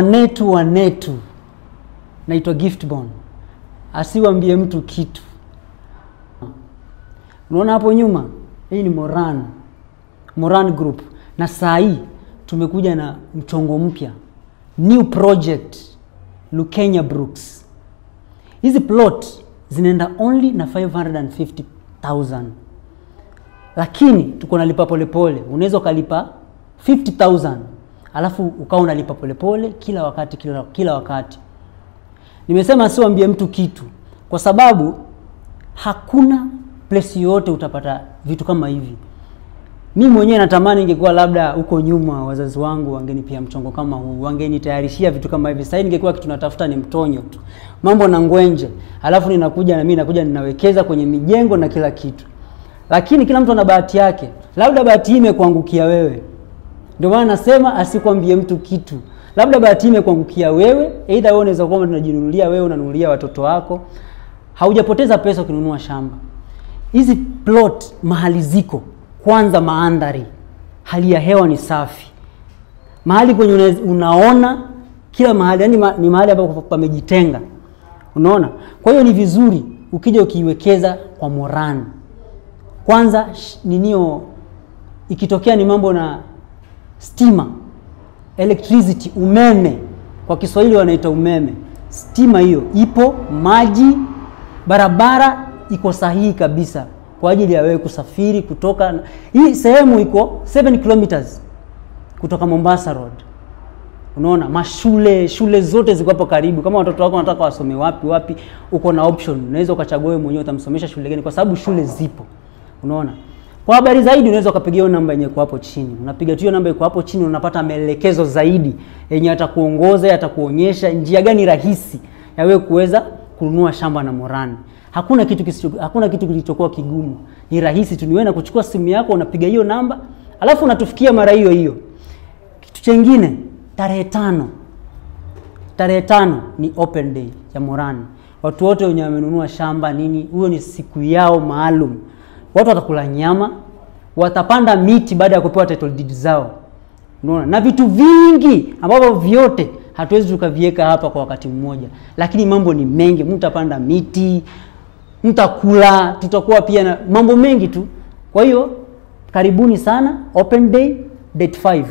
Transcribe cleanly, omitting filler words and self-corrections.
Wanetu naitwa Giftborn. Asiwaambie mtu kitu. Unaona hapo nyuma? Hii ni Moran Group. Na saa hii tumekuja na mchongo mpya. New project Lukenya Brooks. Hizi plot zinaenda only na 550,000. Lakini tuko nalipa polepole. Unaweza ukalipa 50,000. Alafu ukao unalipa polepole kila wakati. Nimesema siwaambie mtu kitu kwa sababu hakuna place yote utapata vitu kama hivi. Mimi mwenyewe natamani ingekuwa labda huko nyuma wazazi wangu wangenipia mchongo kama huu, wangenitayarishia vitu kama hivi. Sasa ningekuwa kitu natafuta ni mtonyo tu. Mambo na ngwenje. Alafu mimi nakuja ninawekeza kwenye mijengo na kila kitu. Lakini kila mtu ana bahati yake. Labda bahati hii imekuangukia wewe. Ndio maana nasema asikwambie mtu kitu. Labda bahati imekuangukia wewe, aidha wewe unaweza kuwa unajinunulia wewe, unanunulia watoto wako. Haujapoteza pesa ukinunua shamba. Hizi plot mahali ziko, kwanza maandhari, hali ya hewa ni safi. Mahali kwenye unaona kila mahali, yani ni mahali ambapo pamejitenga. Unaona? Kwa hiyo ni vizuri ukija ukiwekeza kwa Moran. Kwanza ikitokea ni mambo na stima, electricity, umeme, kwa Kiswahili wanaita umeme. Stima hiyo ipo, maji, barabara iko sahihi kabisa kwa ajili ya wewe kusafiri kutoka. Hii sehemu iko 7 kilometers kutoka Mombasa Road. Unaona, shule zote ziko hapo karibu. Kama watoto wako wanataka wasome wapi, uko na option. Unaweza ukachagua wewe mwenyewe utamsomesha shule gani kwa sababu shule zipo. Unaona? Kwa habari zaidi unaweza ukapigia namba yenye iko hapo chini. Unapiga tu hiyo namba iko hapo chini, unapata maelekezo zaidi yenye atakuongoza, atakuonyesha njia gani rahisi ya wewe kuweza kununua shamba na Moran. Hakuna kitu kilichokuwa kigumu. Ni rahisi tu, ni wewe na kuchukua simu yako unapiga hiyo namba, alafu unatufikia mara hiyo. Kitu kingine, tarehe 5 ni open day ya Moran. Watu wote wenye wamenunua shamba nini, huyo ni siku yao maalum. Watu watakula nyama, watapanda miti baada ya kupewa title deed zao. Unaona? Na vitu vingi ambavyo vyote hatuwezi tukaviweka hapa kwa wakati mmoja. Lakini mambo ni mengi, mtapanda miti, mtakula, tutakuwa pia na mambo mengi tu. Kwa hiyo karibuni sana, open day date 5.